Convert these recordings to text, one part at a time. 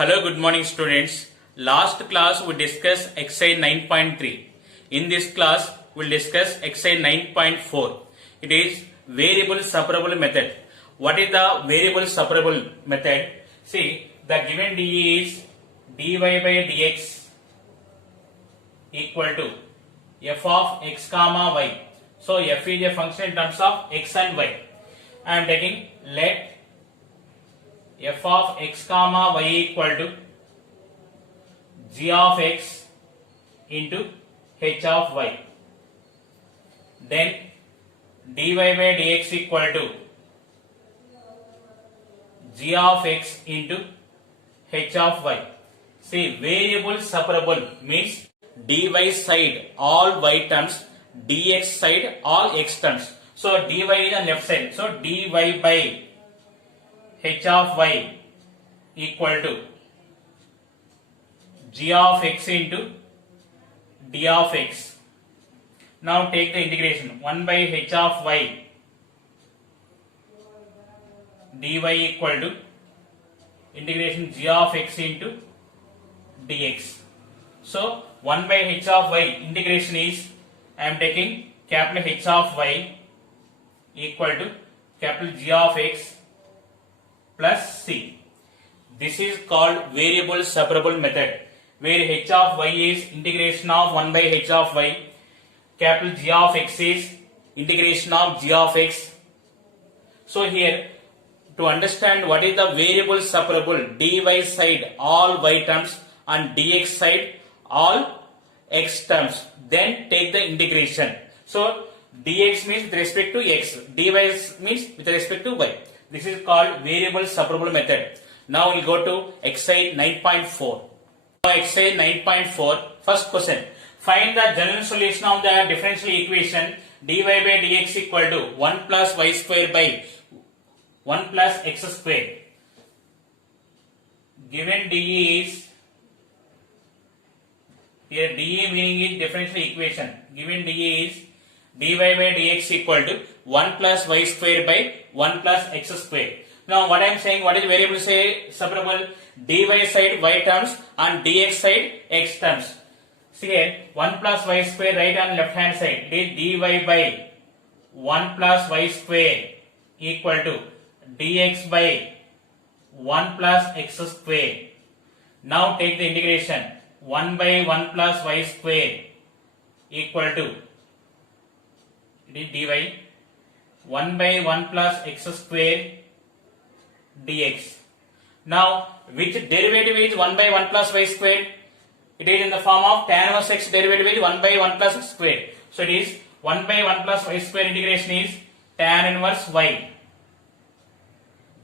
Hello, good morning students. Last class we discussed exercise 9.3. In this class we will discuss exercise 9.4. It is variable separable method. What is the variable separable method? See, the given dE is dy by dx equal to f of x comma y. So f is a function in terms of x and y. I am taking let f of x comma y equal to g of x into h of y. Then dy by dx equal to g of x into h of y. See, variable separable means dy side all y terms, dx side all x terms. So dy is on left side. So dy by h of y equal to g of x into d of x. Now take the integration 1 by h of y dy equal to integration g of x into dx. So 1 by h of y integration is, I am taking capital H of y equal to capital G of x plus c. This is called variable separable method, where h of y is integration of 1 by h of y, capital G of x is integration of g of x. So here, to understand what is the variable separable, dy side all y terms and dx side all x terms, then take the integration. So dx means with respect to x, dy means with respect to y. This is called variable separable method. Now we'll go to exercise 9.4. Now exercise 9.4, first question. Find the general solution of the differential equation dy by dx equal to 1 plus y square by 1 plus x square. Given dE is, here dE meaning is differential equation. Given dE is dy by dx equal to 1 plus y square by 1 plus x square. Now what I am saying, what is variable say separable? Dy side y terms and dx side x terms. See here 1 plus y square right on left hand side. It is dy by 1 plus y square equal to dx by 1 plus x square. Now take the integration 1 by 1 plus y square equal to, it is dy 1 by 1 plus x square dx. Now which derivative is 1 by 1 plus y square? It is in the form of tan inverse x, derivative is 1 by 1 plus x square. So it is 1 by 1 plus y square integration is tan inverse y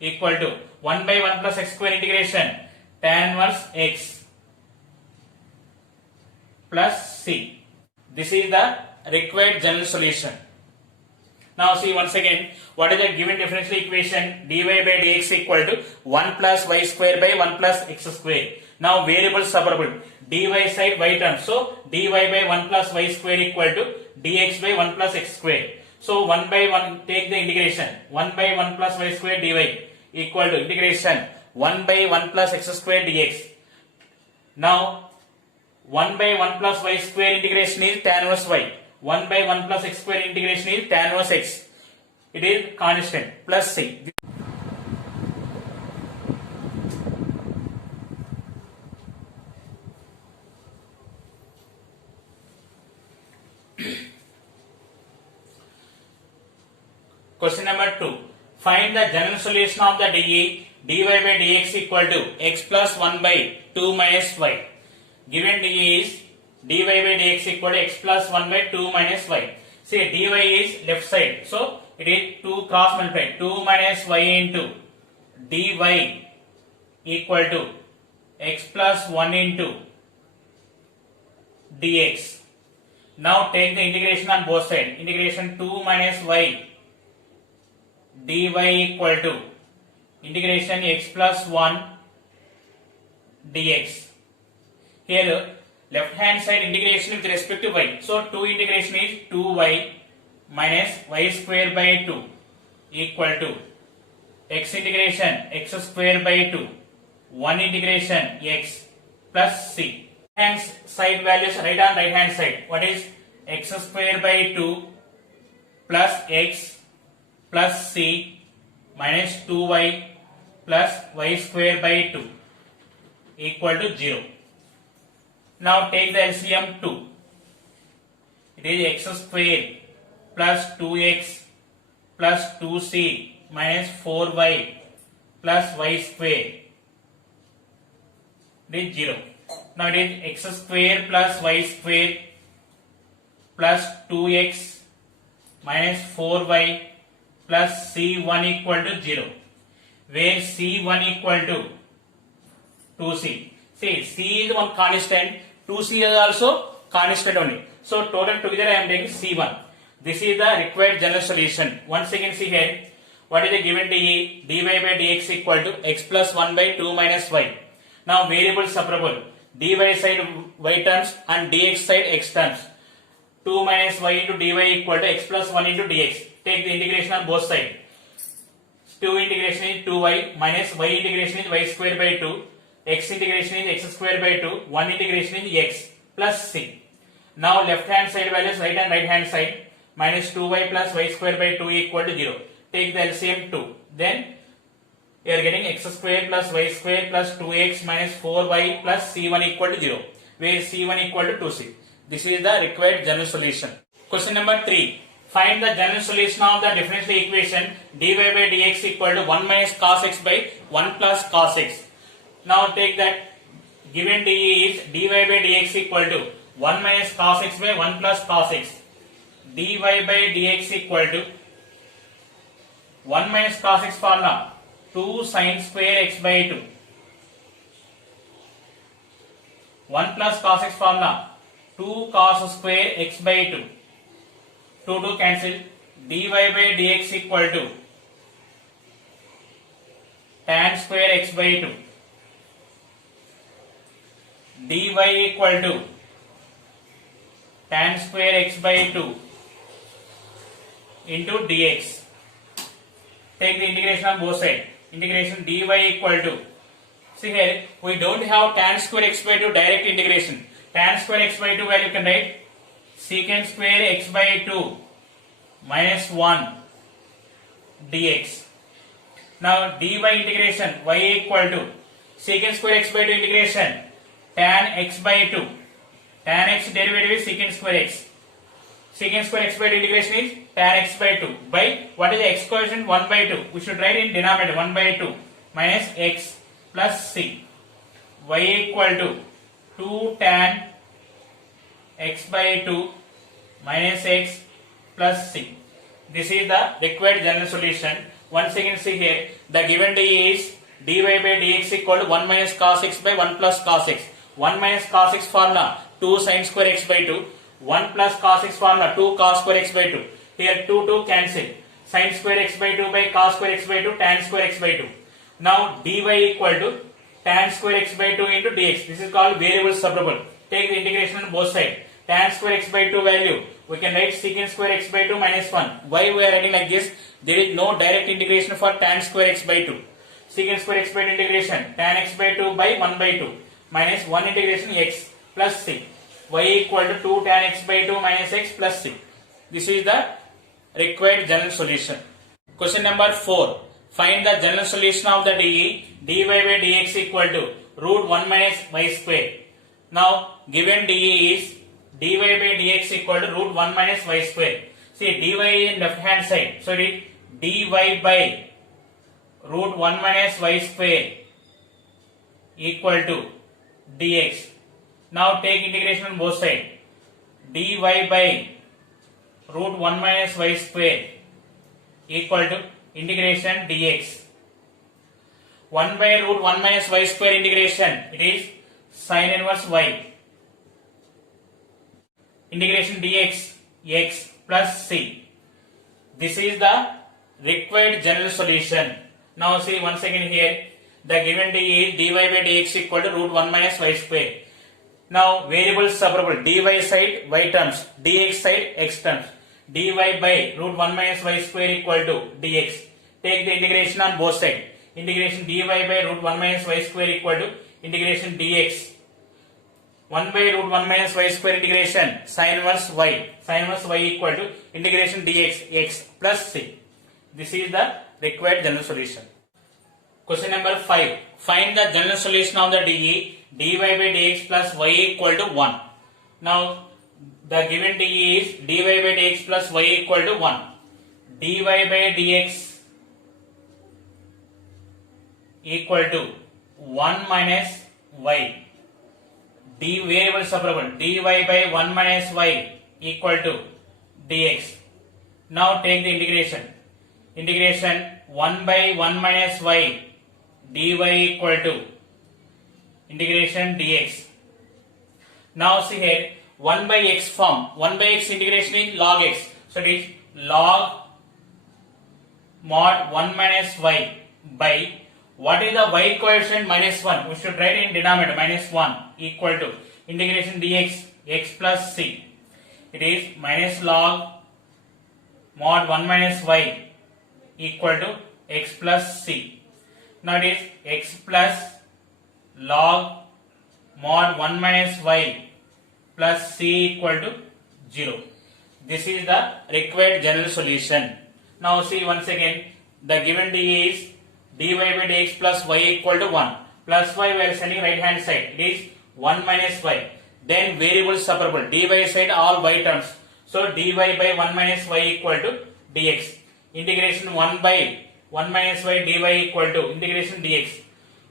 equal to 1 by 1 plus x square integration tan inverse x plus c. This is the required general solution. Now see once again, what is the given differential equation dy by dx equal to 1 plus y square by 1 plus x square. Now variable separable, dy side y term. So dy by 1 plus y square equal to dx by 1 plus x square. So 1 by 1, take the integration 1 by 1 plus y square dy equal to integration 1 by 1 plus x square dx. Now 1 by 1 plus y square integration is tan inverse y. 1 by 1 plus x square integration is tan inverse x. It is constant plus c. Question number 2. Find the general solution of the dE dy by dx equal to x plus 1 by 2 minus y. Given dE is dy by dx equal to x plus 1 by 2 minus y. See, dy is left side. So, it is 2 cross multiply. 2 minus y into dy equal to x plus 1 into dx. Now, take the integration on both sides. Integration 2 minus y dy equal to integration x plus 1 dx. Here left hand side integration with respect to y. So 2 integration is 2y minus y square by 2 equal to x integration x square by 2 1 integration x plus c. Hence side values right on right hand side. What is x square by 2 plus x plus c minus 2y plus y square by 2 equal to 0. Now take the LCM 2. It is x square plus 2x plus 2c minus 4y plus y square. It is 0. Now it is x square plus y square plus 2x minus 4y plus c1 equal to 0, where c1 equal to 2c. See, c is one constant, 2c is also constant only. So total together I am taking c1. This is the required general solution. Once again see here, what is the given dE? dy by dx equal to x plus 1 by 2 minus y. Now variables separable. dy side y terms and dx side x terms. 2 minus y into dy equal to x plus 1 into dx. Take the integration on both sides. 2 integration is 2y minus y integration is y square by 2. X integration is x square by 2. 1 integration is x plus c. Now left hand side values right and right hand side. Minus 2y plus y square by 2 equal to 0. Take the LCM 2. Then you are getting x square plus y square plus 2x minus 4y plus c1 equal to 0, where c1 equal to 2c. This is the required general solution. Question number 3. Find the general solution of the differential equation dy by dx equal to 1 minus cos x by 1 plus cos x. Now take that given dE is dy by dx equal to 1 minus cos x by 1 plus cos x. dy by dx equal to 1 minus cos x formula 2 sin square x by 2. 1 plus cos x formula 2 cos square x by 2. 2 cancel. dy by dx equal to tan square x by 2. dy equal to tan square x by 2 into dx. Take the integration on both sides. Integration dy equal to, see here we don't have tan square x by 2 direct integration. Tan square x by 2 value you can write secant square x by 2 minus 1 dx. Now dy integration y equal to secant square x by 2 integration tan x by 2. Tan x derivative is secant square x. Secant square x by 2 integration is tan x by 2 by what is the x coefficient 1 by 2. We should write in denominator 1 by 2 minus x plus c. Y equal to 2 tan x by 2 minus x plus c. This is the required general solution. Once again see here, the given dE is dy by dx equal to 1 minus cos x by 1 plus cos x. 1 minus cos x formula 2 sin square x by 2. 1 plus cos x formula 2 cos square x by 2. Here 2 cancel. Sin square x by 2 by cos square x by 2 tan square x by 2. Now dy equal to tan square x by 2 into dx. This is called variable separable. Take the integration on both sides. Tan square x by 2 value we can write secant square x by 2 minus 1. Why we are writing like this? There is no direct integration for tan square x by 2. Secant square x by 2 integration tan x by 2 by 1 by 2 minus 1 integration x plus c. Y equal to 2 tan x by 2 minus x plus c. This is the required general solution. Question number 4. Find the general solution of the dE. dy by dx equal to root 1 minus y square. Now given dE is dy by dx equal to root 1 minus y square. See dy in left hand side. So it is dy by root 1 minus y square equal to dx. Now take integration on both sides. dy by root 1 minus y square equal to integration dx. 1 by root 1 minus y square integration, it is sin inverse y. Integration dx x plus c. This is the required general solution. Now see once again here, the given dE is dy by dx equal to root 1 minus y square. Now variables separable, dy side y terms, dx side x terms. dy by root 1 minus y square equal to dx. Take the integration on both sides. integration dy by root 1 minus y square equal to integration dx. 1 by root 1 minus y square integration sin inverse y. Sin inverse y equal to integration dx x plus c. This is the required general solution. Question number 5. Find the general solution of the dE dy by dx plus y equal to 1. Now the given dE is dy by dx plus y equal to 1. dy by dx equal to 1 minus y. D variable separable dy by 1 minus y equal to dx. Now take the integration. Integration 1 by 1 minus y dy equal to integration dx. Now see here 1 by x form. 1 by x integration is log x. So it is log mod 1 minus y by what is the y coefficient minus 1? We should write in denominator minus 1 equal to integration dx x plus c. It is minus log mod 1 minus y equal to x plus c. Now it is x plus log mod 1 minus y plus c equal to 0. This is the required general solution. Now see once again, the given dE is dy by dx plus y equal to 1. Plus y we are sending right hand side. It is 1 minus y. Then variable separable. dy side all y terms. So dy by 1 minus y equal to dx. Integration 1 by 1 minus y dy equal to integration dx.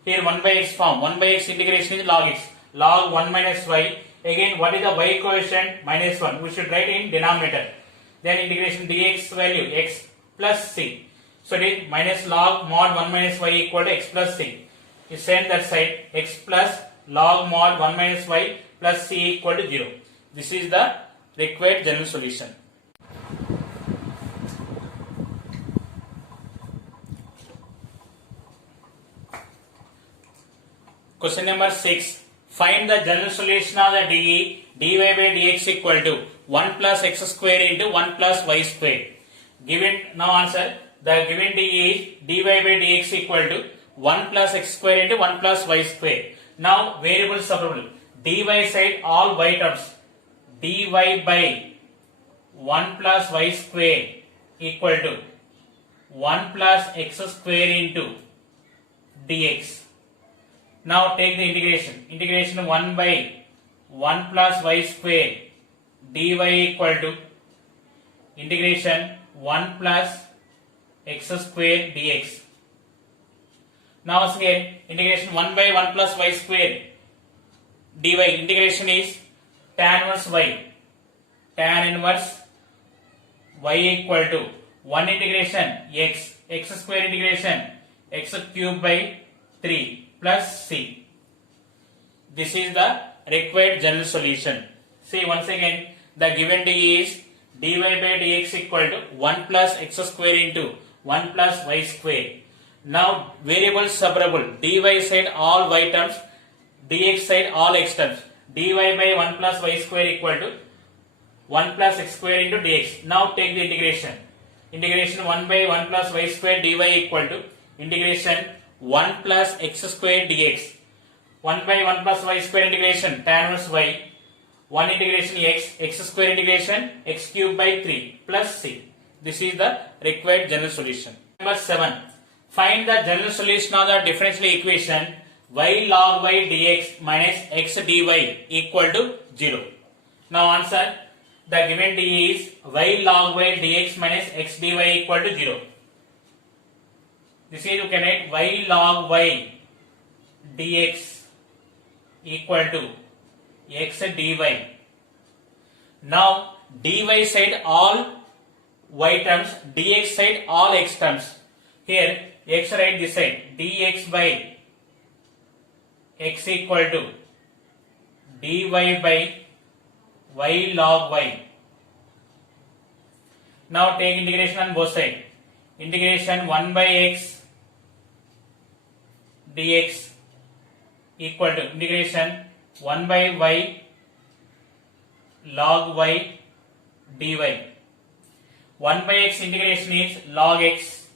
Here 1 by x form. 1 by x integration is log x. Log 1 minus y. Again what is the y coefficient? Minus 1. We should write in denominator. Then integration dx value x plus c. So it is minus log mod 1 minus y equal to x plus c. You send that side x plus log mod 1 minus y plus c equal to 0. This is the required general solution. Question number 6. Find the general solution of the dE dy by dx equal to 1 plus x square into 1 plus y square. Given now answer. The given dE is dy by dx equal to 1 plus x square into 1 plus y square. Now variable separable. dy side all y terms. dy by 1 plus y square equal to 1 plus x square into dx. Now take the integration. Integration 1 by 1 plus y square dy equal to integration 1 plus x square dx. Now again integration 1 by 1 plus y square dy. Integration is tan inverse y. Tan inverse y equal to 1 integration x square integration x cube by 3 plus c. This is the required general solution. See once again, the given dE is dy by dx equal to 1 plus x square into 1 plus y square. Now variable separable. dy side all y terms, dx side all x terms. dy by 1 plus y square equal to 1 plus x square into dx. Now take the integration. Integration 1 by 1 plus y square dy equal to integration 1 plus x square dx. 1 by 1 plus y square integration tan inverse y. 1 integration x square integration x cube by 3 plus c. This is the required general solution. Number 7. Find the general solution of the differential equation y log y dx minus x dy equal to 0. Now answer. The given dE is y log y dx minus x dy equal to 0. This is you can write y log y dx equal to x dy. Now dy side all y terms, dx side all x terms. Here x write this side, dx by x equal to dy by y log y. Now take integration on both sides. Integration 1 by x dx equal to integration 1 by y log y dy. 1 by x integration is log x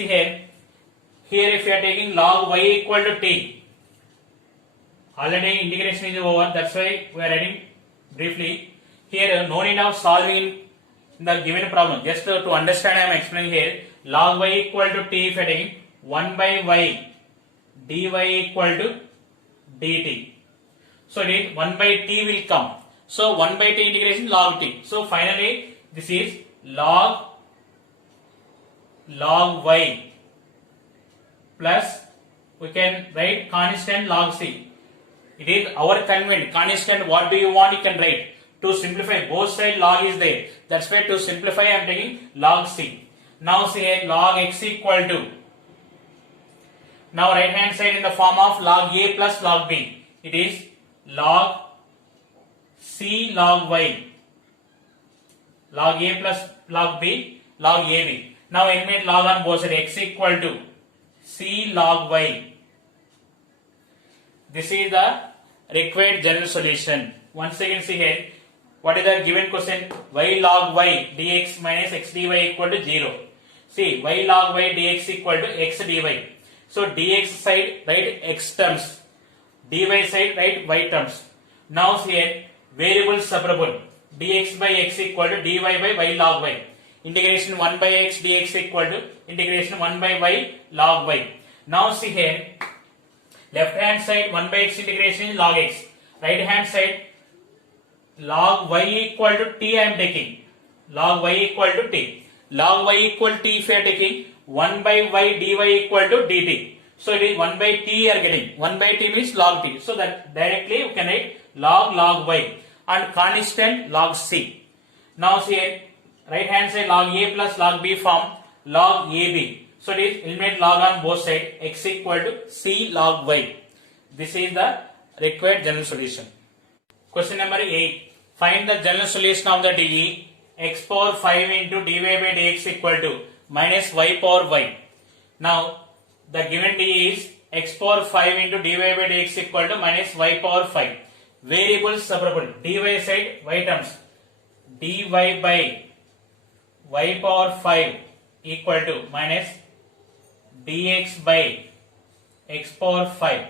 See here if you are taking log y equal to t, already integration is over, that's why we are writing briefly. Here no need of solving in the given problem, just to understand I am explaining here. Log y equal to t, if you are taking 1 by y dy equal to dt. So it is 1 by t will come. So 1 by t integration log t. So finally this is log y plus we can write constant log c. It is our convenient. Constant, what do you want, you can write. To simplify, both side log is there. That's why to simplify I am taking log c. Now see here log x equal to, now right hand side in the form of log a plus log b. It is log c log y. Log a plus log b, log ab. Now eliminate log on both sides. X equal to c log y. This is the required general solution. Once again see here, what is the given question? Y log y dx minus x dy equal to 0. See, y log y dx equal to x dy. So dx side write x terms, dy side write y terms. Now see here, variable separable. Dx by x equal to dy by y log y. Integration 1 by x dx equal to integration 1 by y log y. Now see here, left hand side 1 by x integration is log x. Right hand side log y equal to t I am taking. Log y equal to t. Log y equal to t if you are taking 1 by y dy equal to dt. So it is 1 by t you are getting. 1 by t means log t. So that directly you can write log y and constant log c. Now see here, right hand side log a plus log b form log ab. So it is eliminate log on both sides, x equal to c log y. This is the required general solution. Question number 8. Find the general solution of the DE x power 5 into dy by dx equal to minus y power y. Now the given DE is x power 5 into dy by dx equal to minus y power 5. Variables separable. Dy side y terms. Dy by y power 5 equal to minus dx by x power 5.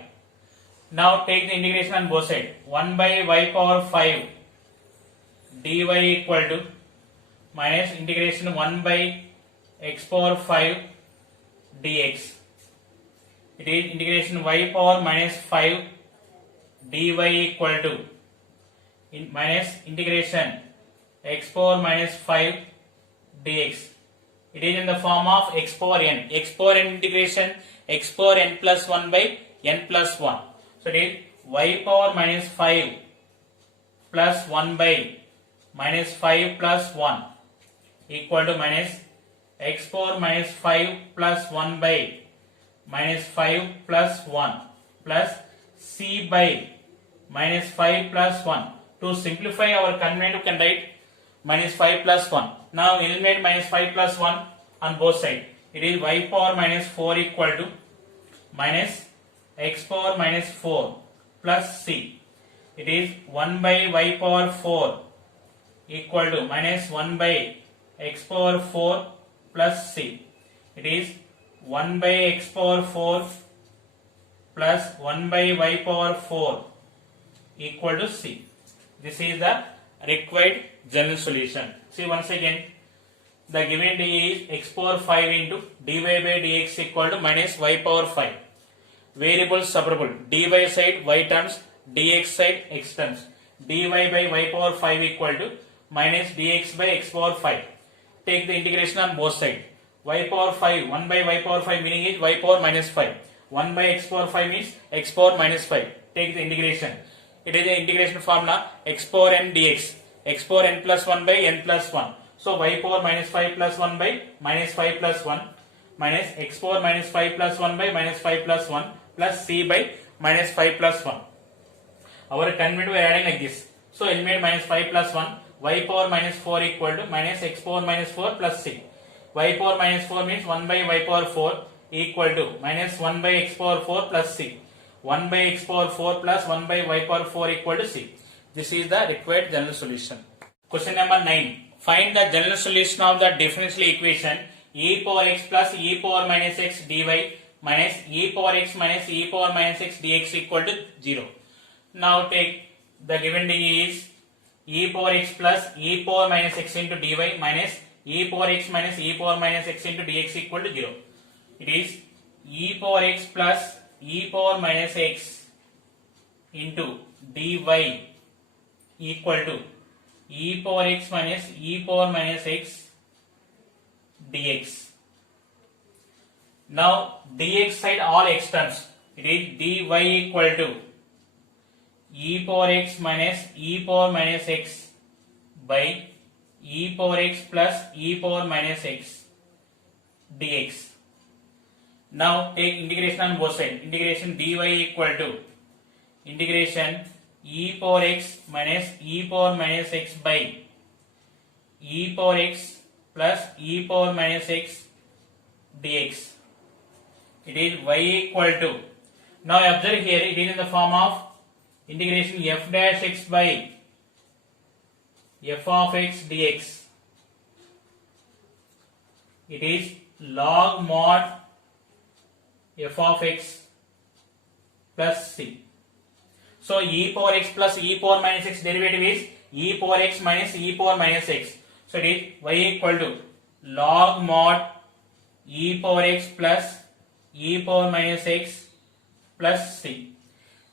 Now take the integration on both sides. 1 by y power 5 dy equal to minus integration 1 by x power 5 dx. It is integration y power minus 5 dy equal to minus integration x power minus 5 dx. It is in the form of x power n. X power n integration x power n plus 1 by n plus 1. So it is y power minus 5 plus 1 by minus 5 plus 1 equal to minus x power minus 5 plus 1 by minus 5 plus 1 plus c by minus 5 plus 1. To simplify our convenient, you can write minus 5 plus 1. Now eliminate minus 5 plus 1 on both sides. It is y power minus 4 equal to minus x power minus 4 plus c. It is 1 by y power 4 equal to minus 1 by x power 4 plus c. It is 1 by x power 4 plus 1 by y power 4 equal to c. This is the required general solution. See once again, the given d is x power 5 into dy by dx equal to minus y power 5. Variables separable. Dy side y terms, dx side x terms. Dy by y power 5 equal to minus dx by x power 5. Take the integration on both sides. Y power 5, 1 by y power 5 meaning is y power minus 5. 1 by x power 5 means x power minus 5. Take the integration. It is the integration formula x power n dx. X power n plus 1 by n plus 1. So y power minus 5 plus 1 by minus 5 plus 1 minus x power minus 5 plus 1 by minus 5 plus 1 plus c by minus 5 plus 1. Our convenient we are adding like this. So eliminate minus 5 plus 1. Y power minus 4 equal to minus x power minus 4 plus c. Y power minus 4 means 1 by y power 4 equal to minus 1 by x power 4 plus c. 1 by x power 4 plus 1 by y power 4 equal to c. This is the required general solution. Question number 9. Find the general solution of the differential equation e power x plus e power minus x dy minus e power x minus e power minus x dx equal to 0. Now take the given dy is e power x plus e power minus x into dy minus e power x minus e power minus x into dx equal to 0. It is e power x plus e power minus x into dy equal to e power x minus e power minus x dx. Now dx side all x terms, it is dy equal to e power x minus e power minus x by e power x plus e power minus x dx. Now take integration on both sides. Integration dy equal to integration e power x minus e power minus x by e power x plus e power minus x dx. It is y equal to, now observe here it is in the form of integration f dash x by f of x dx. It is log mod f of x plus c. So e power x plus e power minus x derivative is e power x minus e power minus x. So it is y equal to log mod e power x plus e power minus x plus c.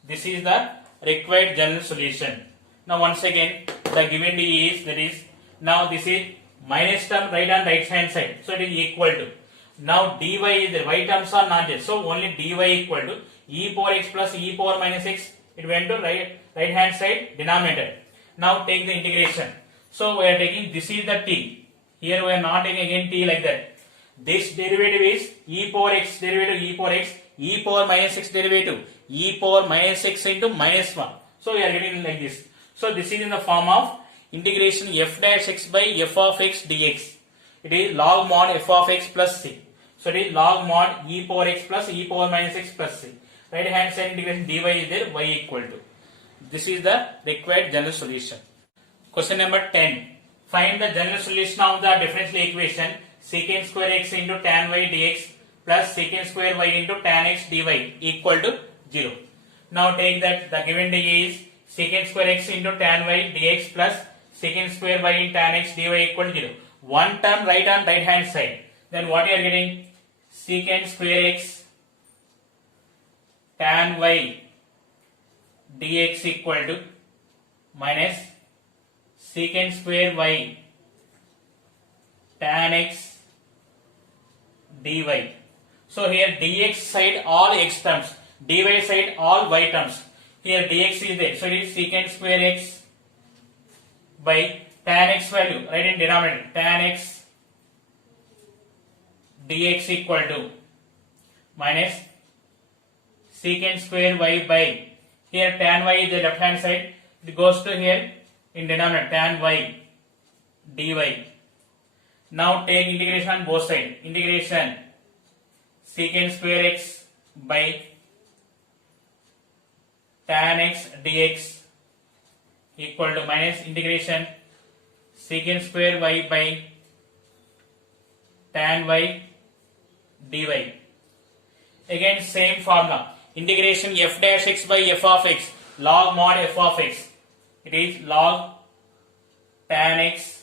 This is the required general solution. Now once again the given d is, that is, now this is minus term right on right hand side, so it is equal to, now dy is the y terms are not there, so only dy equal to e power x plus e power minus x, it went to right hand side denominator. Now take the integration. So we are taking, this is the t, here we are not taking again t like that. This derivative is e power x derivative e power x, e power minus x derivative e power minus x into minus 1. So we are getting like this. So this is in the form of integration f dash x by f of x dx. It is log mod f of x plus c. So it is log mod e power x plus e power minus x plus c. Right hand side integration dy is there, y equal to. This is the required general solution. Question number 10. Find the general solution of the differential equation secant square x into tan y dx plus secant square y into tan x dy equal to 0. Now take that the given dy is secant square x into tan y dx plus secant square y into tan x dy equal to 0. One term right on right hand side. Then what you are getting? Secant square x tan y dx equal to minus secant square y tan x dy. So here dx side all x terms, dy side all y terms. Here dx is there, so it is secant square x by tan x value right in denominator, tan x dx equal to minus secant square y by, here tan y is the left hand side, it goes to here in denominator tan y dy. Now take integration on both sides. Integration secant square x by tan x dx equal to minus integration secant square y by tan y dy. Again same formula. Integration f dash x by f of x, log mod f of x. It is log tan x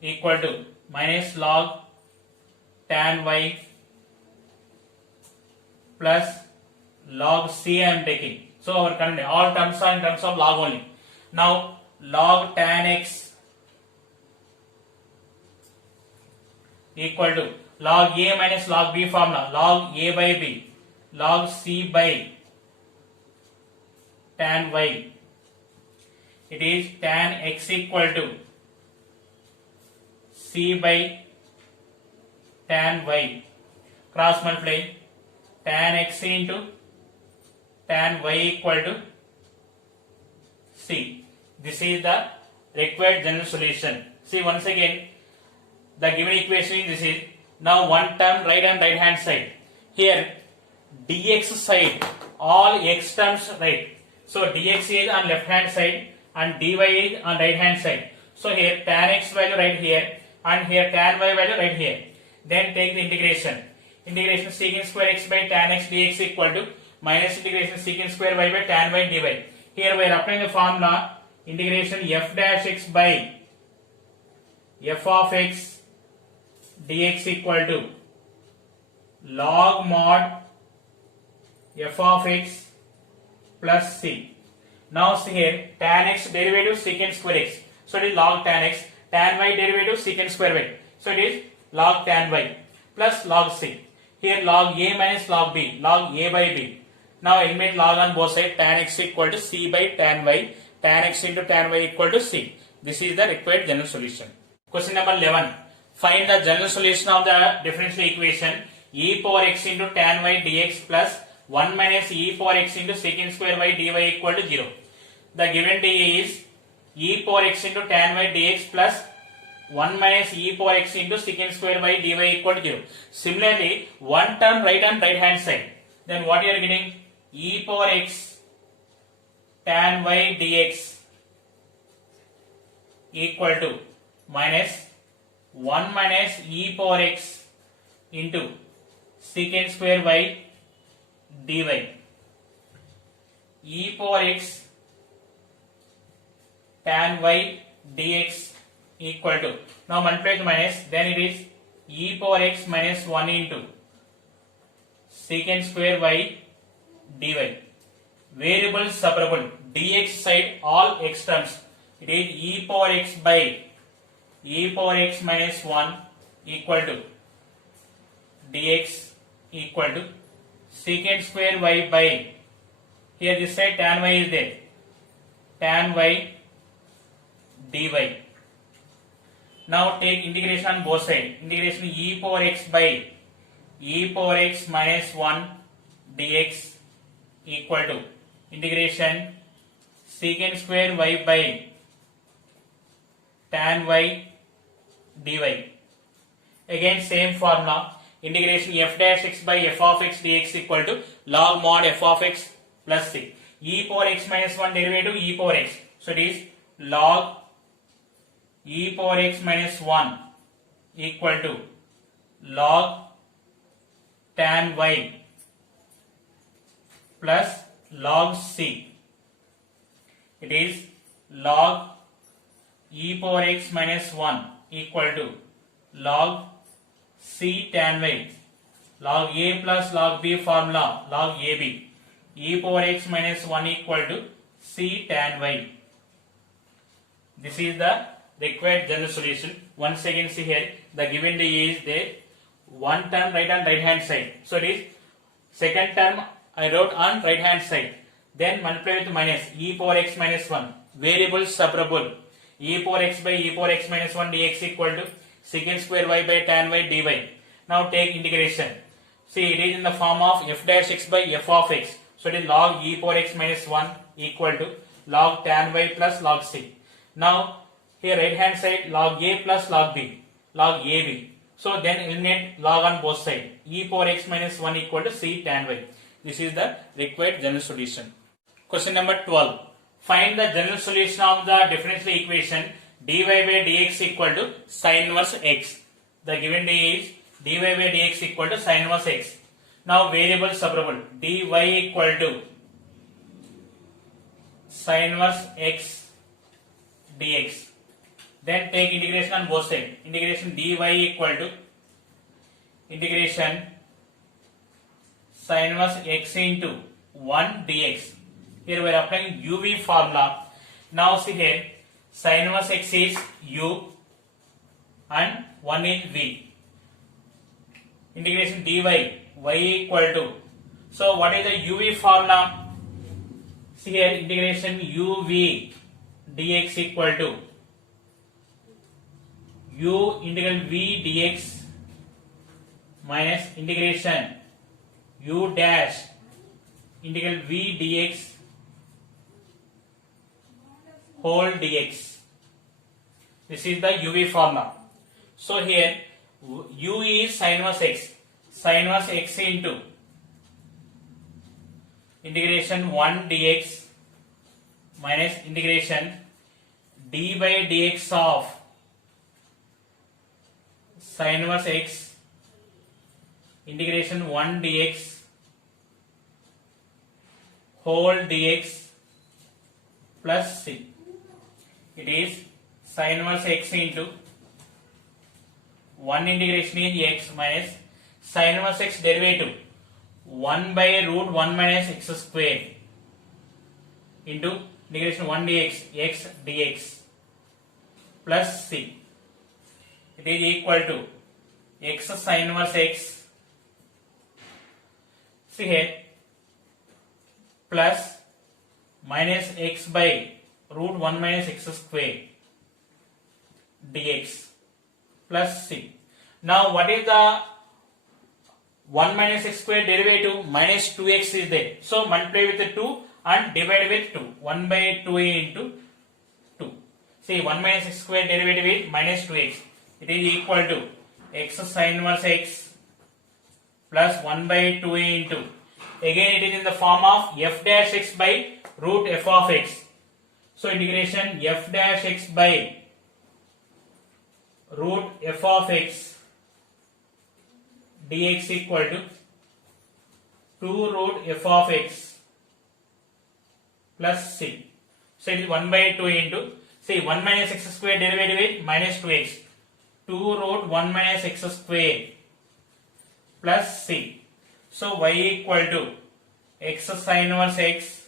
equal to minus log tan y plus log c I am taking. So our all terms are in terms of log only. Now log tan x equal to log a minus log b formula, log a by b, log c by tan y. It is tan x equal to c by tan y. Cross multiply tan x into tan y equal to c. This is the required general solution. See once again the given equation is this is. Now one term right on right hand side. Here dx side all x terms right. So dx is on left hand side and dy is on right hand side. So here tan x value right here and here tan y value right here. Then take the integration. Integration secant square x by tan x dx equal to minus integration secant square y by tan y dy. Here we are applying the formula integration f dash x by f of x dx equal to log mod f of x plus c. Now see here tan x derivative secant square x. So it is log tan x. Tan y derivative secant square y. So it is log tan y plus log c. Here log a minus log b. Log a by b. Now eliminate log on both sides. Tan x equal to c by tan y. Tan x into tan y equal to c. This is the required general solution. Question number 11. Find the general solution of the differential equation e power x into tan y dx plus 1 minus e power x into secant square y dy equal to 0. The given d is e power x into tan y dx plus 1 minus e power x into secant square y dy equal to 0. Similarly, one term right on right hand side. Then what you are getting? E power x tan y dx equal to minus 1 minus e power x into secant square y dy. E power x tan y dx equal to, now multiply with minus, then it is e power x minus 1 into secant square y dy. Variable separable, dx side all x terms, it is e power x by e power x minus 1 equal to dx equal to secant square y by, here this side tan y is there, tan y dy. Now take integration on both sides. Integration e power x by e power x minus 1 dx equal to integration secant square y by tan y dy. Again same formula. Integration f dash x by f of x dx equal to log mod f of x plus c. E power x minus 1 derivative e power x. So it is log e power x minus 1 equal to log tan y plus log c. It is log e power x minus 1 equal to log c tan y. Log a plus log b formula, log ab. E power x minus 1 equal to c tan y. This is the required general solution. Once again see here, the given d is there, one term right on right hand side. So it is second term I wrote on right hand side. Then multiply with minus e power x minus 1. Variable separable. E power x by e power x minus 1 dx equal to secant square y by tan y dy. Now take integration. See it is in the form of f dash x by f of x. So it is log e power x minus 1 equal to log tan y plus log c. Now here right hand side log a plus log b, log ab. So then eliminate log on both sides. E power x minus 1 equal to c tan y. This is the required general solution. Question number 12. Find the general solution of the differential equation dy by dx equal to sin inverse x. The given d is dy by dx equal to sin inverse x. Now variable separable, dy equal to sin inverse x dx. Then take integration on both sides. Integration dy equal to integration sin inverse x into 1 dx. Here we are applying uv formula. Now see here, sin inverse x is u and 1 is v. Integration dy y equal to, so what is the uv formula? See here, integration uv dx equal to u integral v dx minus integration u dash integral v dx whole dx. This is the uv formula. So here u is sin inverse x. Sin inverse x into integration 1 dx minus integration d by dx of sin inverse x integration 1 dx whole dx plus c. It is sin inverse x into 1 integration in x minus sin inverse x derivative 1 by root 1 minus x square into integration 1 dx x dx plus c. It is equal to x sin inverse x, see here, plus minus x by root 1 minus x square dx plus c. Now what is the 1 minus x square derivative? Minus 2x is there. So multiply with the 2 and divide with 2. 1 by 2a into 2. See, 1 minus x square derivative is minus 2x. It is equal to x sin inverse x plus 1 by 2a into, again it is in the form of f dash x by root f of x. So integration f dash x by root f of x dx equal to 2 root f of x plus c. So it is 1 by 2 into, see, 1 minus x square derivative is minus 2x. 2 root 1 minus x square plus c. So y equal to x sin inverse x,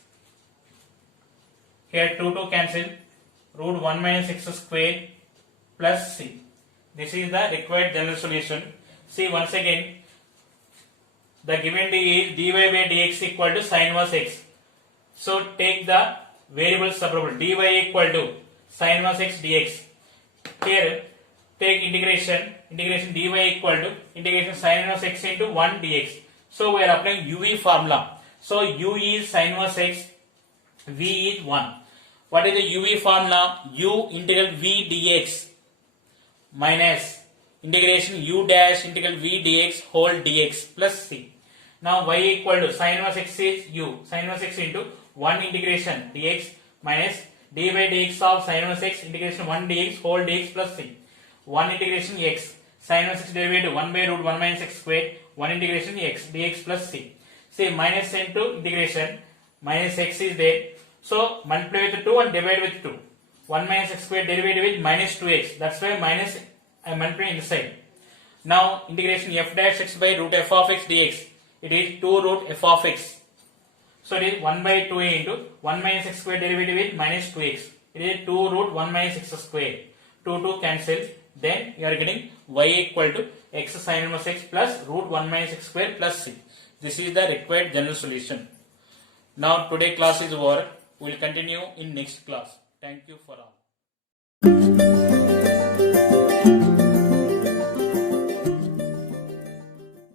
here 2 cancel, root 1 minus x square plus c. This is the required general solution. See, once again, the given d is dy by dx equal to sin inverse x. So take the variable separable, dy equal to sin inverse x dx. Here take integration dy equal to integration sin inverse x into 1 dx. So we are applying uv formula. So u is sin inverse x, v is 1. What is the uv formula? U integral v dx minus integration u dash integral v dx whole dx plus c. Now y equal to sin inverse x is u, sin inverse x into 1 integration dx minus d by dx of sin inverse x integration 1 dx whole dx plus c. 1 integration x, sin inverse x derivative 1 by root 1 minus x square, 1 integration x dx plus c. See, minus into integration, minus x is there. So multiply with 2 and divide with 2. 1 minus x square derivative is minus 2x. That's why minus I am multiplying inside. Now integration f dash x by root f of x dx. It is 2 root f of x. So it is 1 by 2a into 1 minus x square derivative is minus 2x. It is 2 root 1 minus x square. 2 cancel. Then you are getting y equal to x sin inverse x plus root 1 minus x square plus c. This is the required general solution. Now today class is over. We will continue in next class. Thank you for all.